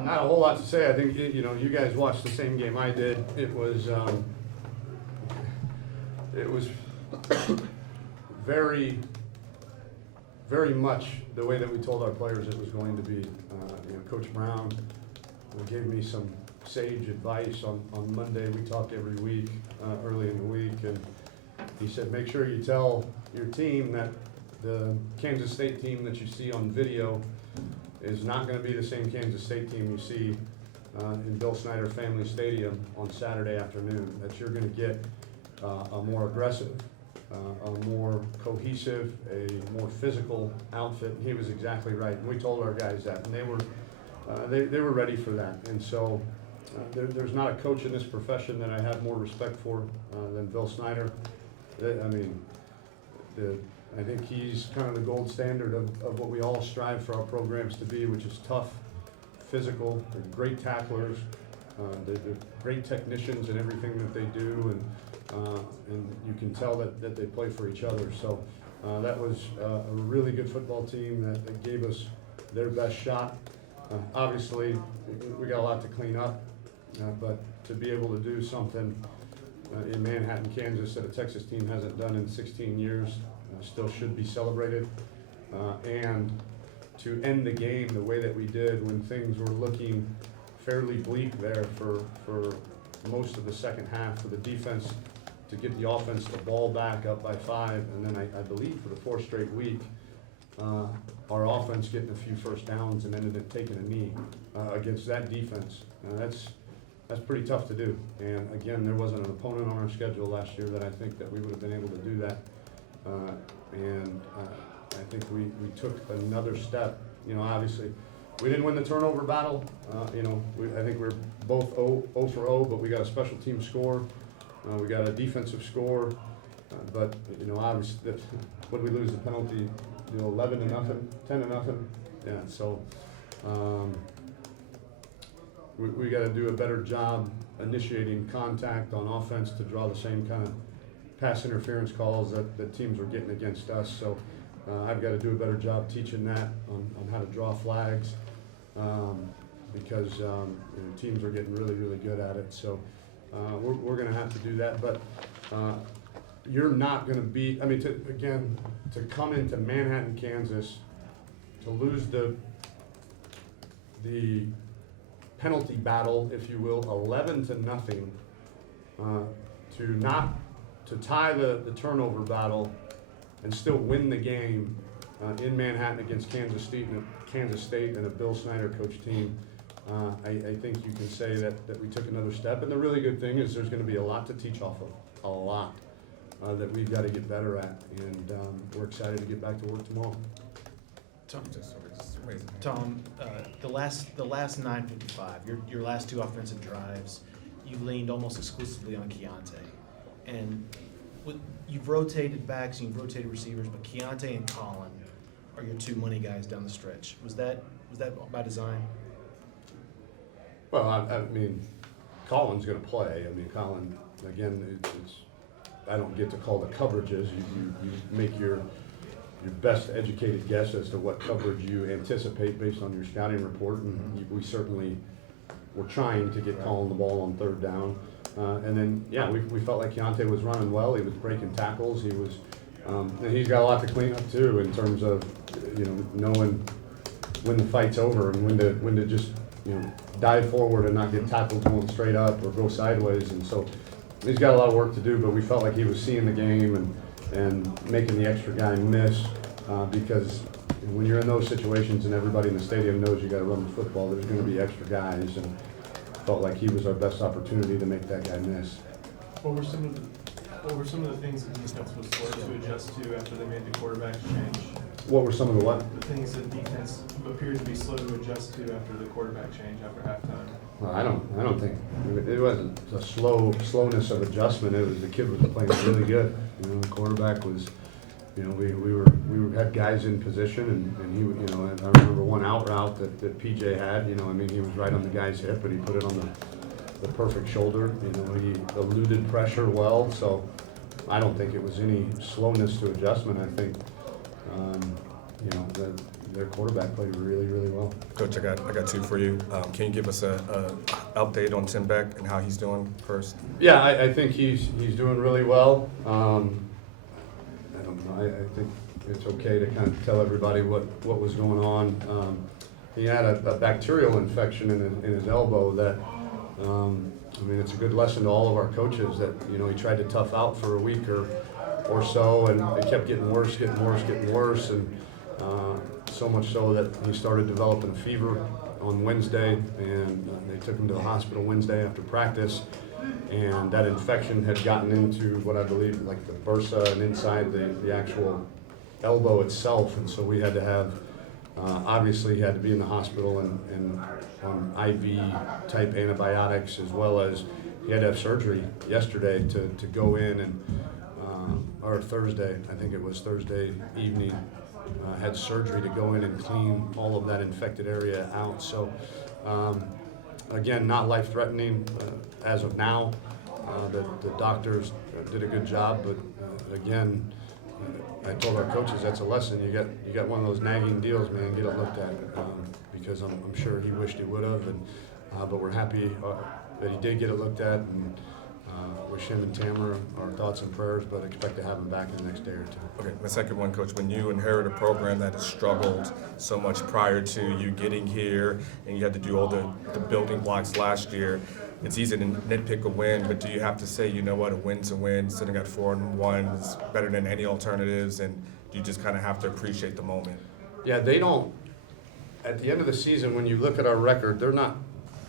Not a whole lot to say. I think, you guys watched the same game I did. It was very, very much the way that we told our players it was going to be. Coach Brown gave me some sage advice on Monday. We talk every week, early in the week, and he said, make sure you tell your team that the Kansas State team that you see on video is not going to be the same Kansas State team you see in Bill Snyder Family Stadium on Saturday afternoon, that you're going to get a more aggressive, a more cohesive, a more physical outfit. And he was exactly right. And we told our guys that, and they were ready for that. And so there's not a coach in this profession that I have more respect for than Bill Snyder. I think he's kind of the gold standard of what we all strive for our programs to be, which is tough, physical, they're great tacklers, they're great technicians in everything that they do, and you can tell that they play for each other. So that was a really good football team that gave us their best shot. Obviously, we got a lot to clean up, but to be able to do something in Manhattan, Kansas that a Texas team hasn't done in 16 years still should be celebrated. And to end the game the way that we did when things were looking fairly bleak there for most of the second half, for the defense to get the offense the ball back up by 5, and then I believe for the 4th straight week, our offense getting a few first downs and ended up taking a knee against that defense. That's pretty tough to do. And again, there wasn't an opponent on our schedule last year that I think that we would have been able to do that. I think we took another step. Obviously, we didn't win the turnover battle. I think we're both 0 for 0, but we got a special team score. We got a defensive score. But obviously, when we lose the penalty, 11-0, 10-0. Yeah, so we got to do a better job initiating contact on offense to draw the same kind of pass interference calls that teams were getting against us. So I've got to do a better job teaching that on how to draw flags because teams are getting really, really good at it. So we're going to have to do that. But you're not going to be, to come into Manhattan, Kansas, to lose the penalty battle, if you will, 11-0, to tie the turnover battle and still win the game in Manhattan against Kansas State and a Bill Snyder coach team. I think you can say that we took another step. And the really good thing is there's going to be a lot to teach off of, a lot that we've got to get better at. And we're excited to get back to work tomorrow. Tom, the last 9:55, your last 2 offensive drives, you leaned almost exclusively on Keontae. And you've rotated backs, you've rotated receivers, but Keontae and Colin are your 2 money guys down the stretch. Was that by design? Well, Colin's going to play. Colin, again, I don't get to call the coverages. You make your best educated guess as to what coverage you anticipate based on your scouting report, and we certainly were trying to get Colin the ball on 3rd down. And then, we felt like Keontae was running well. He was breaking tackles. He was, and he's got a lot to clean up too in terms of, knowing when the fight's over and when to just, dive forward and not get tackled going straight up or go sideways. And so he's got a lot of work to do, but we felt like he was seeing the game and making the extra guy miss because when you're in those situations and everybody in the stadium knows you got to run the football, there's going to be extra guys, and felt like he was our best opportunity to make that guy miss. What were some of the things that the defense was slow to adjust to after they made the quarterback change? What were some of the what? The things that defense appeared to be slow to adjust to after the quarterback change after halftime. Well, I don't think it wasn't a slowness of adjustment. It was the kid was playing really good. The quarterback was, we had guys in position, and he, and I remember one out route that PJ had. He was right on the guy's hip, and he put it on the perfect shoulder. He eluded pressure well. So I don't think it was any slowness to adjustment. I think, their quarterback played really, really well. Coach, I got two for you. Can you give us a update on Tim Beck and how he's doing first? Yeah, I think he's doing really well. I don't know. I think it's okay to kind of tell everybody what was going on. He had a bacterial infection in his elbow that, I mean, it's a good lesson to all of our coaches that, you know, he tried to tough out for a week or so, and it kept getting worse, and so much so that he started developing a fever on Wednesday, and they took him to the hospital Wednesday after practice, and that infection had gotten into what I believe like the bursa and inside the actual elbow itself, and so we had to have, obviously he had to be in the hospital and on IV type antibiotics, as well as he had to have surgery yesterday to go in and, or Thursday, I think it was Thursday evening, had surgery to go in and clean all of that infected area out. So again, not life-threatening as of now. The doctors did a good job, but again, I told our coaches that's a lesson. You got one of those nagging deals, man. Get it looked at, because I'm sure he wished he would have, and but we're happy that he did get it looked at, and wish him and Tamara our thoughts and prayers, but expect to have him back in the next day or two. Okay, my second one, Coach, when you inherit a program that has struggled so much prior to you getting here, and you had to do all the building blocks last year, it's easy to nitpick a win, but do you have to say, you know what, a win's a win, sitting at 4-1 is better than any alternatives, and you just kind of have to appreciate the moment? Yeah, they don't, at the end of the season, when you look at our record, you're not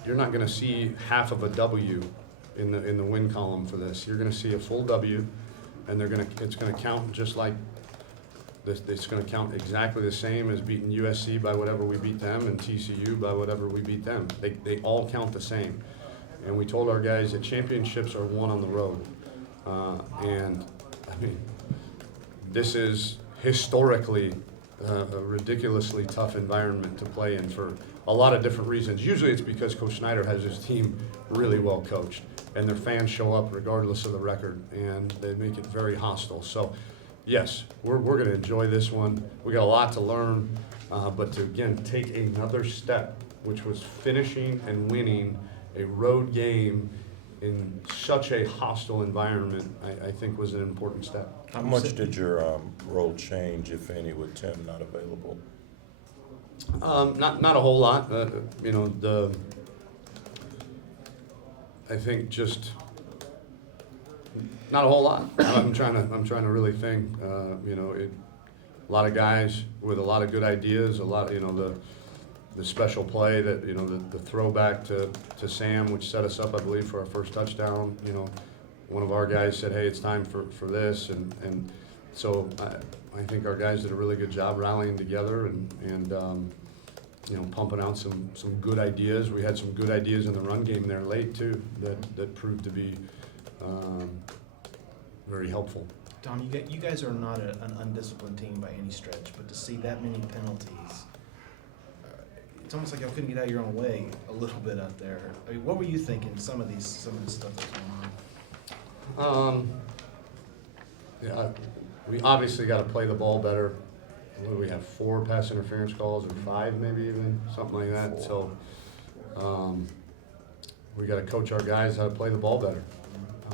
going to see half of a W in the win column for this. You're going to see a full W, and it's going to count just like this. It's going to count exactly the same as beating USC by whatever we beat them, and TCU by whatever we beat them. They all count the same. And we told our guys that championships are won on the road. And I mean, this is historically a ridiculously tough environment to play in for a lot of different reasons. Usually it's because Coach Snyder has his team really well coached, and their fans show up regardless of the record, and they make it very hostile. So yes, we're going to enjoy this one. We got a lot to learn, but to again take another step, which was finishing and winning a road game in such a hostile environment, I think was an important step. How much did your role change, if any, with Tim not available? Not a whole lot. You know, I think just not a whole lot. I'm trying to really think. You know, a lot of guys with a lot of good ideas. A lot, you know, the special play that, you know, the throwback to Sam, which set us up, I believe, for our first touchdown. You know, one of our guys said, "Hey, it's time for this," and so I think our guys did a really good job rallying together and you know, pumping out some good ideas. We had some good ideas in the run game there late too that proved to be very helpful. Tom, you guys are not an undisciplined team by any stretch, but to see that many penalties, it's almost like y'all couldn't get out of your own way a little bit out there. I mean, what were you thinking? Some of the stuff that's going on. Yeah, we obviously got to play the ball better. What do we have, 4 pass interference calls, or 5 maybe even, something like that. So we got to coach our guys how to play the ball better.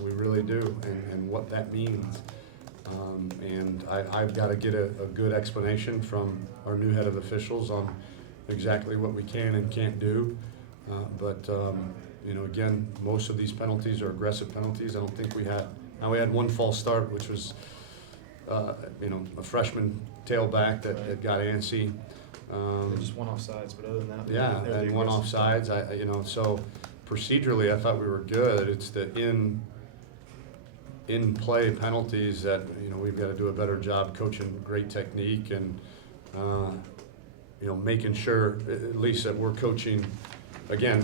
We really do, and what that means. And I've got to get a good explanation from our new head of officials on exactly what we can and can't do. But you know, again, most of these penalties are aggressive penalties. I don't think we had. Now we had one false start, which was you know, a freshman tailback that got antsy. They just went off sides, but other than that, Yeah, they're the and one off aggressive sides. You know, so procedurally, I thought we were good. It's the in play penalties that, you know, we've got to do a better job coaching great technique and you know, making sure at least that we're coaching. Again,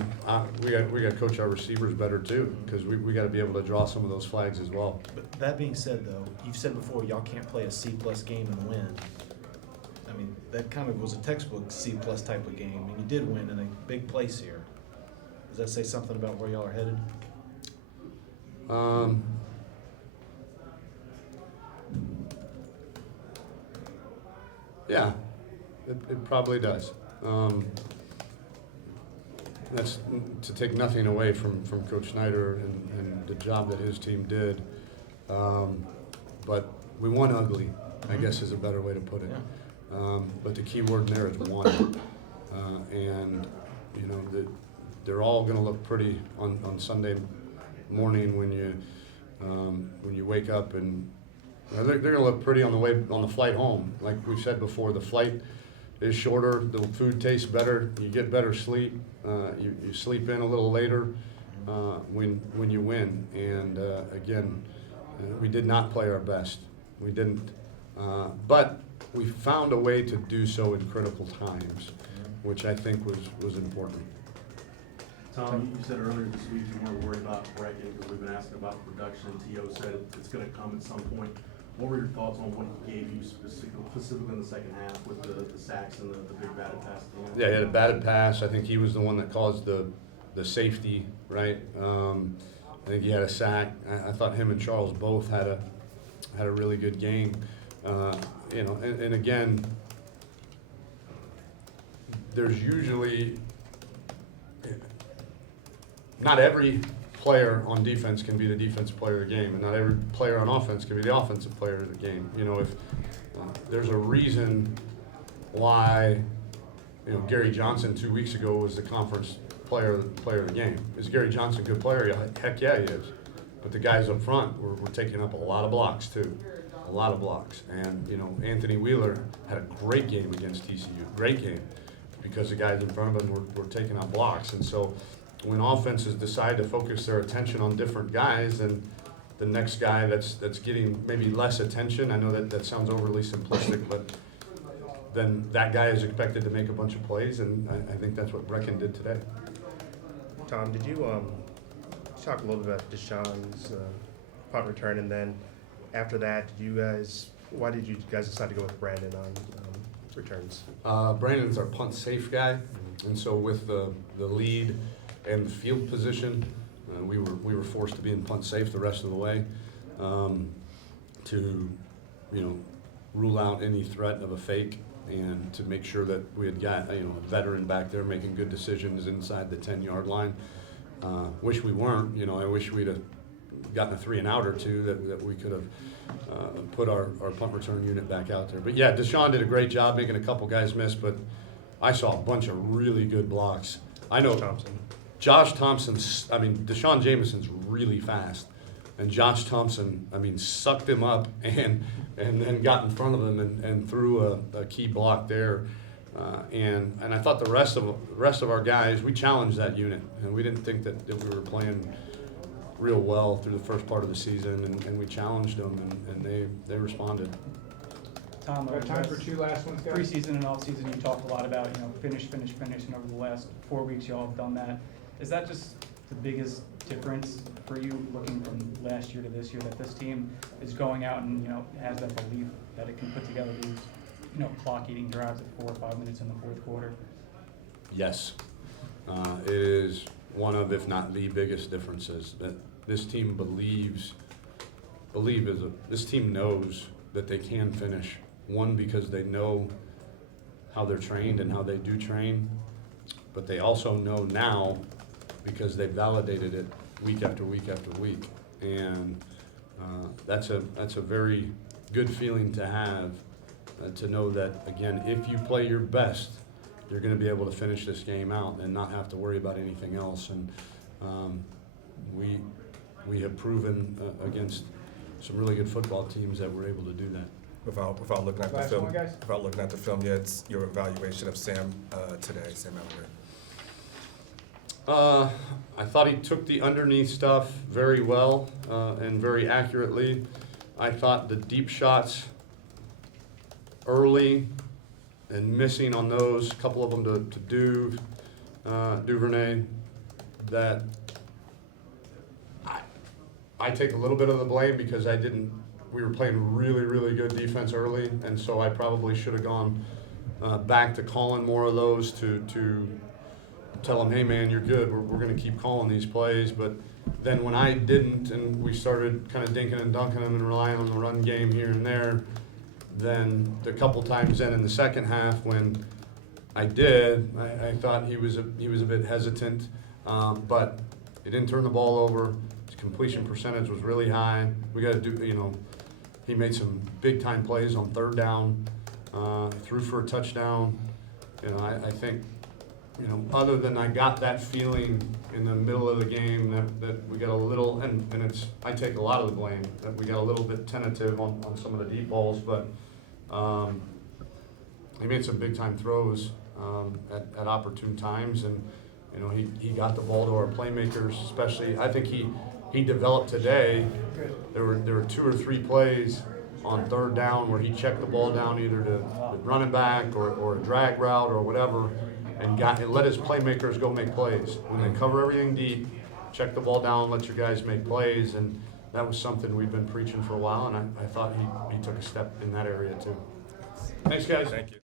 we got to coach our receivers better too, because we got to be able to draw some of those flags as well. But that being said, though, you've said before y'all can't play a C-plus game and win. I mean, that kind of was a textbook C-plus type of game, and you did win in a big place here. Does that say something about where y'all are headed? Yeah, It probably does. That's to take nothing away from Coach Snyder and the job that his team did. But we won ugly, I guess is a better way to put it. Yeah. But the key word in there is won. And, you know, they're all going to look pretty on Sunday morning when you wake up, and they're going to look pretty on the flight home. Like we've said before, the flight is shorter, the food tastes better, you get better sleep, you sleep in a little later when you win. And again, we did not play our best. We didn't. But we found a way to do so in critical times, which I think was important. Tom, you said earlier this week you weren't worried about Brecken because we've been asking about production. T.O. said it's going to come at some point. What were your thoughts on what he gave you specifically in the second half with the sacks and the big batted pass at the end? Yeah, he had a batted pass. I think he was the one that caused the safety, right? I think he had a sack. I thought him and Charles both had a really good game. You know, and again, there's usually not every player on defense can be the defensive player of the game, and not every player on offense can be the offensive player of the game. You know, if there's a reason why, you know, Gary Johnson 2 weeks ago was the conference player of the game. Is Gary Johnson a good player? Yeah, heck yeah, he is. But the guys up front were taking up a lot of blocks too, a lot of blocks. And you know, Anthony Wheeler had a great game against TCU, great game, because the guys in front of him were taking up blocks. And so when offenses decide to focus their attention on different guys, then the next guy that's getting maybe less attention, I know that sounds overly simplistic, but then that guy is expected to make a bunch of plays, and I think that's what Brecken did today. Tom, did you talk a little bit about Deshaun's punt return, and then after that, why did you guys decide to go with Brandon on returns? Brandon's our punt safe guy, and so with the lead and the field position, we were forced to be in punt safe the rest of the way, to rule out any threat of a fake, and to make sure that we had got a veteran back there making good decisions inside the 10-yard line. Wish we weren't. I wish we'd have gotten a 3 and out or 2 that we could have put our punt return unit back out there. But yeah, Deshaun did a great job making a couple guys miss, but I saw a bunch of really good blocks. I know Josh Thompson's, Deshaun Jameson's really fast, and Josh Thompson, sucked him up and then got in front of him and threw a key block there. And I thought the rest of our guys, we challenged that unit, and we didn't think that we were playing real well through the first part of the season, and we challenged them, and they responded. Tom, Got time for 2 last ones, guys? preseason and off-season, you talked a lot about, finish, and over the last 4 weeks, y'all have done that. Is that just the biggest difference for you, looking from last year to this year, that this team is going out and, has that belief that it can put together these, clock-eating drives at 4 or 5 minutes in the fourth quarter? Yes. It is one of, if not the biggest differences, that this team this team knows that they can finish. One, because they know how they're trained and how they do train, but they also know now because they validated it week after week after week. And that's a very good feeling to have, to know that, again, if you play your best, you're going to be able to finish this game out and not have to worry about anything else. And we have proven against some really good football teams that we're able to do that. Without looking at the Last film, one, guys. without looking at the film yet, it's your evaluation of Sam today, Sam Elliott. I thought he took the underneath stuff very well and very accurately. I thought the deep shots early and missing on those, a couple of them to Duvernay, that I take a little bit of the blame because we were playing really, really good defense early, and so I probably should have gone back to calling more of those to tell them, hey man, you're good, we're going to keep calling these plays. But then when I didn't, and we started kind of dinking and dunking them and relying on the run game here and there, then the couple times then in the second half when I thought he was a bit hesitant, but he didn't turn the ball over. His completion percentage was really high. We got to do, he made some big time plays on third down, threw for a touchdown. I think, other than I got that feeling in the middle of the game that we got a little, and I take a lot of the blame, that we got a little bit tentative on some of the deep balls, but he made some big time throws at opportune times, and he got the ball to our playmakers, especially. I think he developed today. There were 2 or 3 plays on third down where he checked the ball down either to the running back or a drag route or whatever, and let his playmakers go make plays. When they cover everything deep, check the ball down, let your guys make plays, and that was something we've been preaching for a while, and I thought he took a step in that area too. Thanks, guys. Thank you.